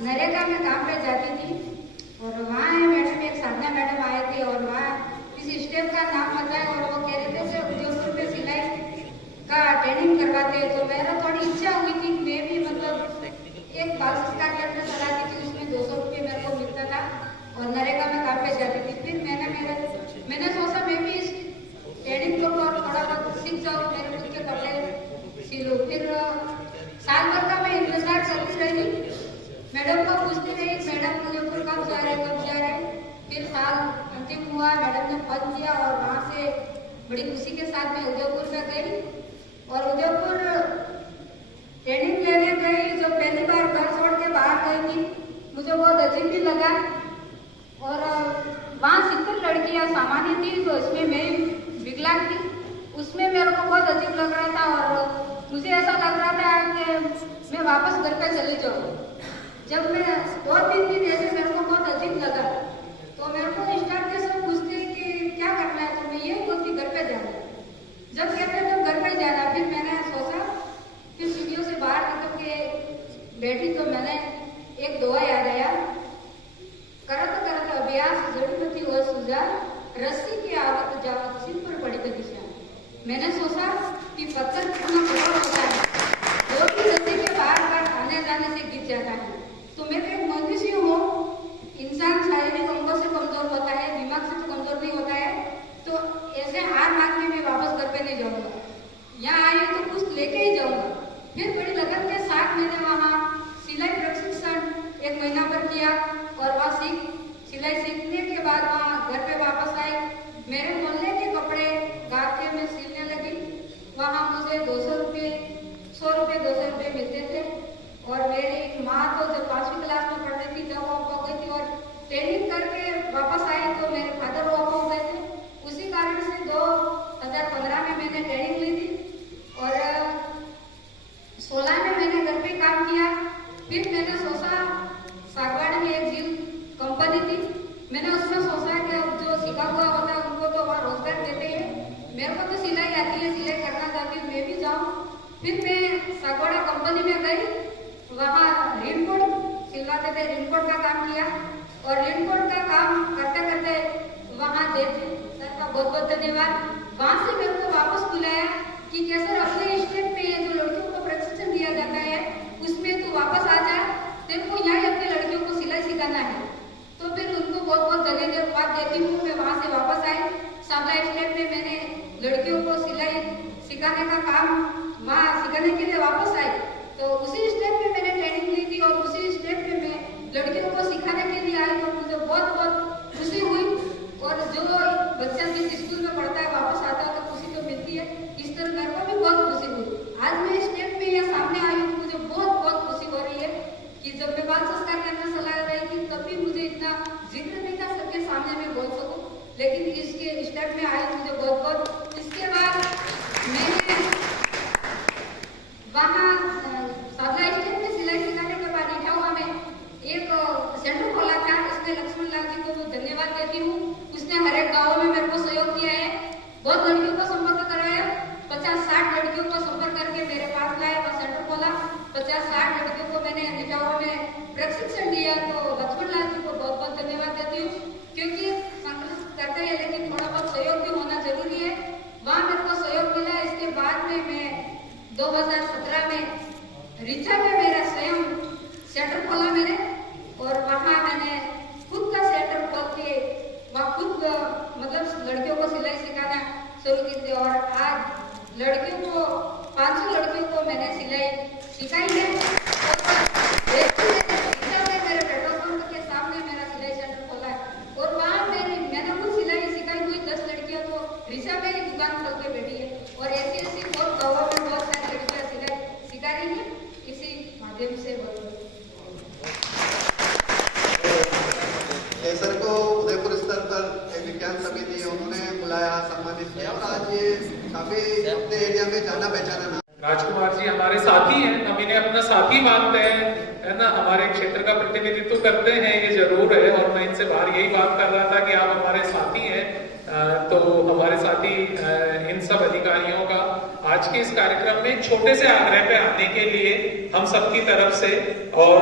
नरेगा में काम पे जाती थी और वहाँ मैडम एक साधना मैडम आए थे और वहाँ किसी स्टेप का नाम बताया और वो कह रहे थे कि उद्योगपुर में सिलाई का ट्रेनिंग करवाते हैं। तो मेरा थोड़ी इच्छा हुई थी मैं भी मतलब एक बाल संस्कार केंद्र चलाती थी, उसमें 200 रुपये मेरे को मिलता था और नरेगा में काम पे जाती थी। फिर मैंने सोचा मैं भी इस ट्रेनिंग को और थोड़ा बहुत सीख जाऊँ, मेरे खुद के कपड़े सिलूँ। फिर साल भर का मैं इंतजार करती रही, मैडम को पूछती रही मैडम उदयपुर कब जा रहे। फिर साल अंतिम हुआ, मैडम ने फोन किया और वहाँ से बड़ी खुशी के साथ मैं उदयपुर में गई और उदयपुर ट्रेनिंग लेने गई। जो पहली बार घर छोड़ के बाहर गई थी मुझे बहुत अजीब भी लगा और वहाँ 70 लड़कियाँ सामान्य थी तो इसमें मैं विकलांग थी, उसमें मेरे को बहुत अजीब लग रहा था और मुझे ऐसा लग रहा था कि मैं वापस घर पे चली जाऊँ। जब मैं 2-3 दिन ऐसे मेरे को बहुत अजीब लगा तो मेरे को स्टाफ के सब पूछते कि क्या करना है, तो मैं ये बोलती घर पे जाना। जब कहते तो घर पे जाना, फिर मैंने सोचा, फिर सीढ़ियों से बाहर निकल के बैठी तो मैंने एक दुआ याद आया, करत करत अभ्यास जड़ीबूटी और सुझा रस्सी की आवत जावत सिर पर पड़ी तो दिशा। मैंने सोचा कि पत्थर कितना कठोर होता है, वो भी रस्सी के बार आने जाने से गिर जाता है। तो मैं एक मनुष्य हूँ, इंसान शारीरिक अंगों से कमजोर होता है, दिमाग से तो कमजोर नहीं होता है। तो ऐसे हार मान के मैं वापस घर पे नहीं जाऊँगा, यहाँ आई तो कुछ लेके ही जाऊँगा। फिर बड़ी लगन के साथ मैंने वहाँ सिलाई प्रशिक्षण 1 महीना पर किया और वहाँ सिलाई सीखने के बाद वहाँ घर पे वापस आई। मेरे मोहल्ले के कपड़े गा के मैं सिलने लगी। वहाँ मुझे 200 रुपये 100 रुपये 200 रुपये मिलते थे और मेरी माँ तो जब 5वीं क्लास में पढ़ती थी तब ऑफ हो गई थी और ट्रेनिंग करके वापस आई तो मेरे फादर ऑफ हो गए थे। उसी कारण से 2015 में मैंने ट्रेनिंग ली थी और 16 में मैंने घर पे काम किया। फिर मैंने सोचा, सागवाड़ी में एक जील कंपनी थी, मैंने उसमें सोचा कि जो सीखा हुआ होता है उनको तो वहाँ रोजगार देते हैं, मेरे को तो सिलाई आती है, सिलाई करना चाहती हूँ, मैं भी जाऊँ। फिर मैं सागवाड़ा कंपनी में गई, वहाँ रेनकोट सिलवाते थे, रेनकोट का काम किया और रेनकोट का काम करते करते वहाँ देव सर का बहुत बहुत धन्यवाद। वहाँ से मेरे को वापस बुलाया कि कैसे अपने स्टेट पे जो लड़कियों को प्रशिक्षण दिया जाता है उसमें तो वापस आ जा, तेरे को यहाँ अपनी लड़कियों को सिलाई सिखाना है। तो फिर उनको बहुत बहुत धन्यवाद देती हूँ। मैं वहाँ से वापस आई, साबला स्टेट में मैंने लड़कियों को सिलाई सिखाने का काम वहाँ सिखाने के लिए वापस आई। तो उसी स्टेप में मैंने ट्रेनिंग ली थी और उसी स्टेप में मैं लड़कियों को सिखाने के लिए आई तो मुझे बहुत बहुत खुशी हुई। और जो बच्चा जिस स्कूल में पढ़ता है वापस आता है तो खुशी तो मिलती है, इस तरह मेरे को भी बहुत खुशी हुई। आज मैं स्टेप में या सामने आई हूँ तो मुझे बहुत बहुत खुशी हो रही है कि जब मैं बाल संस्कार केंद्र चला रही थी तब भी मुझे इतना जिक्र नहीं था सबके सामने मैं बोल सकूँ, लेकिन इसके स्टेप में आई मुझे बहुत बहुत। इसके बाद मैंने सर को उदयपुर स्तर पर एक विज्ञान समिति है, उन्होंने बुलाया, सम्मानित किया और आज ये काफी अपने एरिया में जाना पहचाना नाम। राजकुमार जी हमारे साथी हैं, हम इन्हें अपना साथी मानते हैं, है ना, हमारे क्षेत्र का प्रतिनिधित्व करते हैं, ये जरूर है। और मैं इनसे बाहर यही बात कर रहा था कि आप हमारे साथी हैं, तो हमारे साथी इन सब अधिकारियों का आज के इस कार्यक्रम में छोटे से आग्रह पे आने के लिए हम सबकी तरफ से, और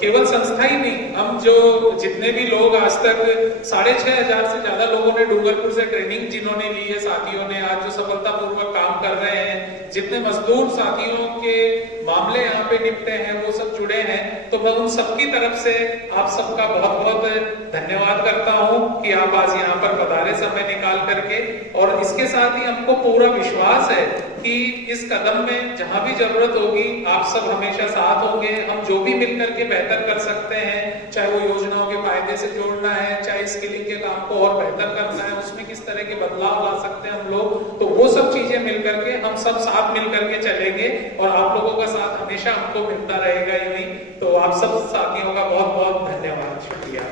केवल संस्था ही नहीं, हम जो जितने भी लोग आज तक 6,500 से ज्यादा लोगों ने डूंगरपुर से ट्रेनिंग जिन्होंने ली है, साथियों ने आज जो सफलतापूर्वक काम कर रहे हैं, जितने मजदूर साथियों के मामले यहाँ पे निपटे हैं, वो सब जुड़े हैं, तो मैं उन सबकी तरफ से आप सबका बहुत बहुत धन्यवाद करता हूँ कि आप आज यहाँ पर पधारे समय निकाल करके। और इसके साथ ही हमको पूरा विश्वास है कि इस कदम में जहां भी जरूरत होगी आप सब हमेशा साथ होंगे। हम जो भी मिलकर के बेहतर कर सकते हैं, चाहे वो योजनाओं के फायदे से जोड़ना है, चाहे स्किलिंग के काम को और बेहतर करना है, उसमें किस तरह के बदलाव ला सकते हैं हम लोग, तो वो सब चीजें मिलकर के हम सब साथ मिलकर के चलेंगे और आप लोगों का साथ हमेशा हमको मिलता रहेगा ही नहीं। तो आप सब साथियों का बहुत बहुत धन्यवाद, शुक्रिया।